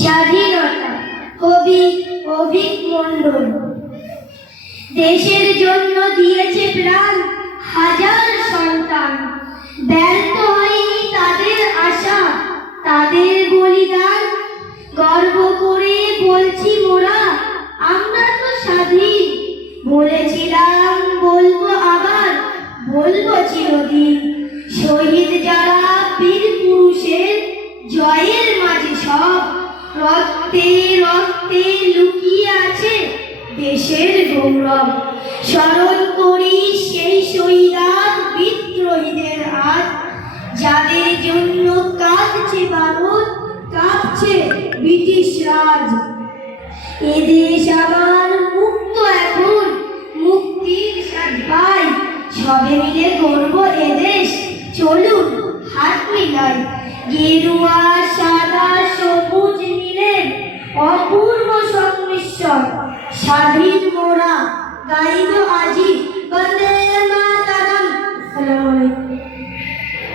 স্বাধীনতা কবি অভিক মণ্ডল। দেশের জন্য দিয়েছে প্রাণ হাজার সন্তান, ব্যর্থ হয়নি তাদের আশা, তাদের বলিদান। গর্ব করে বলছি মোরা, আমরা তো স্বাধীন। বলেছিলাম বলবো আবার, বলবো চিরদিন। শহীদ যারা বীর পুরুষের, জয়ের মাঝে সব রক্তে রক্তে লুকিয়ে আছে দেশের গৌরব। স্মরণ করি সেই শহীদান বিদ্রোহীদের আজ, যাদের জন্য কাঁদছে ভারত, কাঁপছে ব্রিটিশ রাজ। এদেশ আবার মুক্ত এখন, মুক্তির স্বাদ পাই। সবে মিলে গর্ব এদেশ, চলুন হাত মিলাই। গেরুয়া সাদা সবুজ মিলে অপূর্ব সংমিশ্রণ। স্বাধীন মোরা গাইব আজি বন্দে